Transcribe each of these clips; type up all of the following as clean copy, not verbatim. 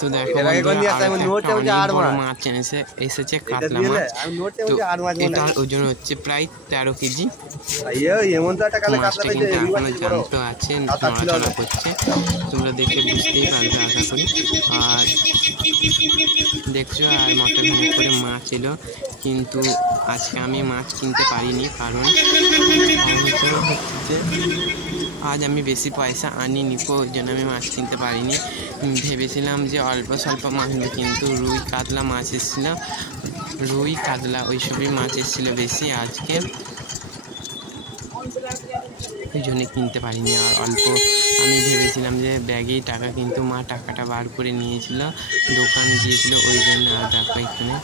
তো দেখো বড় মাছ এসেছে কাতলা মাছ। তো এটা ওজন হচ্ছে প্রায় 13 কেজি। মাছটা কিন্তু এখনো জ্যান্ত আছে, নড়াচড়া করছে, তোমরা দেখে বুঝতেই পারবে আশা করি। আর দেখছো আর মোটরখানে করে মাছ এলো, কিন্তু আজকে আমি মাছ কিনতে পারিনি, কারণ হচ্ছে যে আজ আমি বেশি পয়সা আনিনি, ওই জন্য আমি মাছ কিনতে পারিনি। ভেবেছিলাম যে অল্প স্বল্প মাছ কিনতে, কিন্তু রুই কাতলা মাছ এসেছিল, রুই কাতলা ওইসবই মাছ এসেছিলো বেশি আজকে, ওই জন্যে কিনতে পারিনি। আর অল্প আমি ভেবেছিলাম যে ব্যাগেই টাকা, কিন্তু মা টাকাটা বার করে নিয়েছিল, দোকান গিয়েছিল, ওই জন্য। আর দেখো এখানে,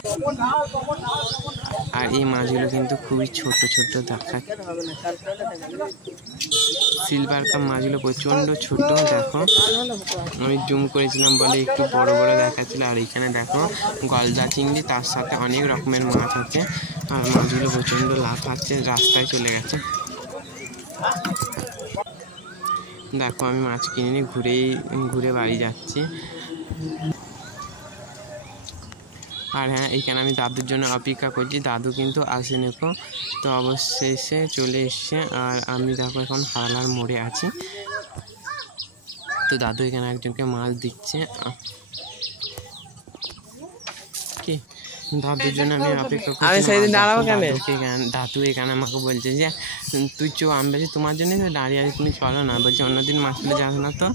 আর এই মাছগুলো কিন্তু খুবই ছোট ছোট দেখা, সিলভার কাপ মাছগুলো প্রচণ্ড ছোট। দেখো আমি জুম করেছিলাম বলে একটু বড় বড় দেখাচ্ছিল। আর এখানে দেখো গলদা চিংড়ি, তার সাথে অনেক রকমের মাছ আছে, আর মাছগুলো প্রচণ্ড লাফাচ্ছে, রাস্তায় চলে গেছে। দেখো আমি মাছ কিনে ঘুরে বাড়ি যাচ্ছি। আর হ্যাঁ, এইখানে আমি দাদুর জন্য অপেক্ষা করছি, দাদু কিন্তু আসেনি, তো অবশেষে চলে এসছে। আর আমি দেখো এখন হারালার মোড়ে আছি, তো দাদু এখানে একজনকে মাছ দিচ্ছে। কি দাদুর জন্য আমি অপেক্ষা করছি, দাদু এখানে আমাকে বলছে যে তুই আমি বলছি তোমার জন্য দাঁড়িয়ে আছি, তুমি চলো না, বলছে অন্যদিন মাছগুলো যাস না, তো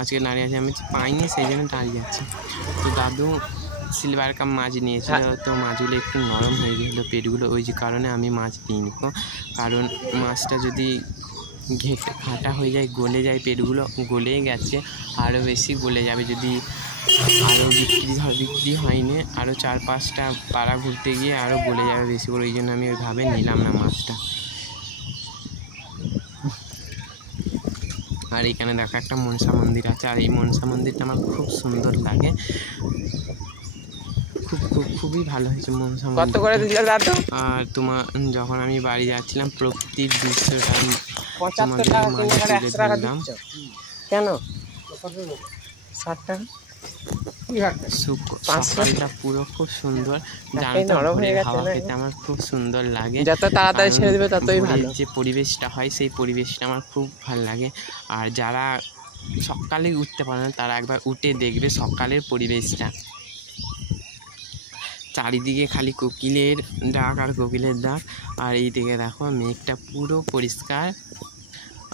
আজকে দাঁড়িয়ে আছি। আমি পাইনি, সেই জন্য দাঁড়িয়ে আছি। তো দাদু সিলভার কাপ মাছ নিয়েছিল, তো মাছগুলো একটু নরম হয়ে গেছিলো পেটগুলো, ওই যে কারণে আমি মাছ নিই, কারণ মাছটা যদি ঘাটা হয়ে যায়, গলে যায়, পেটগুলো গলেই গেছে, আরও বেশি গলে যাবে যদি আরও বিক্রি হয়নি, আরও 4-5টা পাড়া ঘুরতে গিয়ে আরও গলে যাবে বেশি করে, ওই জন্য আমি ওইভাবে নিলাম না মাছটা। আর এখানে দেখো একটা মনসা মন্দির আছে, আর এই মনসা মন্দিরটা আমার খুব সুন্দর লাগে, খুবই ভালো হয়েছে মনসা মন্দির। আর তোমার যখন আমি বাড়ি যাচ্ছিলাম, প্রকৃতির দৃশ্যটা দেখলাম, কেন 60 টাকা সকালটা পুরো খুব সুন্দর, হাওয়া খেতে আমার খুব সুন্দর লাগে, যত তাড়াতাড়ি ছেড়ে দেবে ততই ভালো। যে পরিবেশটা হয় সেই পরিবেশটা আমার খুব ভালো লাগে। আর যারা সকালে উঠতে পারে না, তারা একবার উঠে দেখবে সকালের পরিবেশটা, চারিদিকে খালি কোকিলের ডাক আর কোকিলের ডাক। আর এই দিকে দেখো মেঘটা পুরো পরিষ্কার,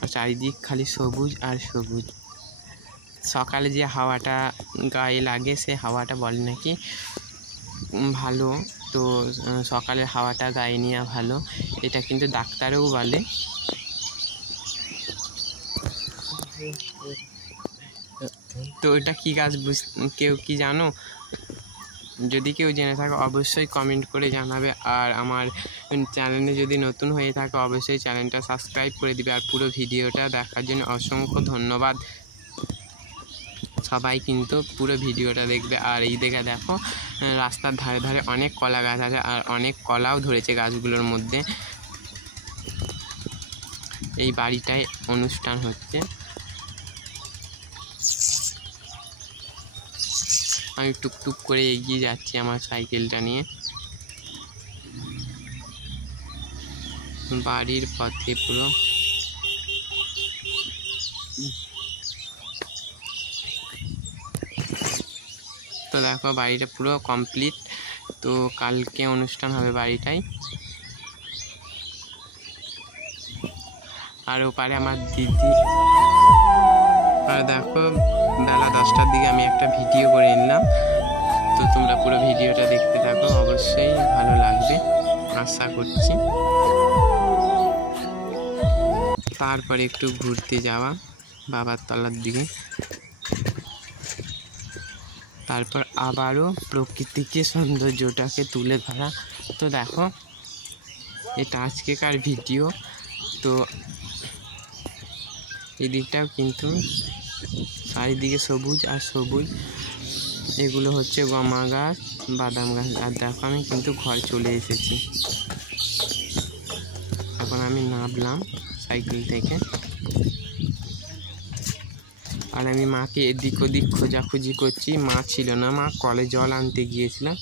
আর চারিদিক খালি সবুজ আর সবুজ। সকালে যে হাওয়াটা গায়ে লাগে, সে হাওয়াটা বলে নাকি ভালো, তো সকালের হাওয়াটা গায়ে নেওয়া ভালো, এটা কিন্তু ডাক্তারও বলে। তো এটা কি গাছ কেউ কি জানো? যদি কেউ জেনে থাকে অবশ্যই কমেন্ট করে জানাবে। আর আমার চ্যানেলে যদি নতুন হয়ে থাকে অবশ্যই চ্যানেলটা সাবস্ক্রাইব করে দিবে। আর পুরো ভিডিওটা দেখার জন্য অসংখ্য ধন্যবাদ। সবাই কিন্তু পুরো ভিডিওটা দেখবে। আর এই দেখে দেখো রাস্তার ধারে ধারে অনেক কলা গাছ আছে, আর অনেক কলাও ধরেছে গাছগুলোর মধ্যে। এই বাড়িটায় অনুষ্ঠান হচ্ছে। আমি টুকটুক করে এগিয়ে যাচ্ছি আমার সাইকেলটা নিয়ে বাড়ির পথে পুরো। তো দেখো বাড়িটা পুরো কমপ্লিট, তো কালকে অনুষ্ঠান হবে বাড়িটাই। আর ওপারে আমার দিদি। আর দেখো বেলা 10টার দিকে আমি একটা ভিডিও করে নিলাম, তো তোমরা পুরো ভিডিওটা দেখতে থাকো, অবশ্যই ভালো লাগবে আশা করছি। তারপরে একটু ঘুরতে যাওয়া বাবার তলার দিকে, তারপর আবারও প্রকৃতিকে সৌন্দর্যটাকে তুলে ধরা। তো দেখো এটা আজকেকার ভিডিও। তো এদিকটাও কিন্তু চারিদিকে সবুজ আর সবুজ, এগুলো হচ্ছে গমা গাছ, বাদাম গাছ। আর দেখো আমি কিন্তু ঘর চলে এসেছি, এখন আমি নামলাম সাইকেল থেকে। আর আমি মাকে এদিক ওদিক খোঁজাখুঁজি করছি, মা ছিল না, মা কলে জল আনতে গিয়েছিলাম।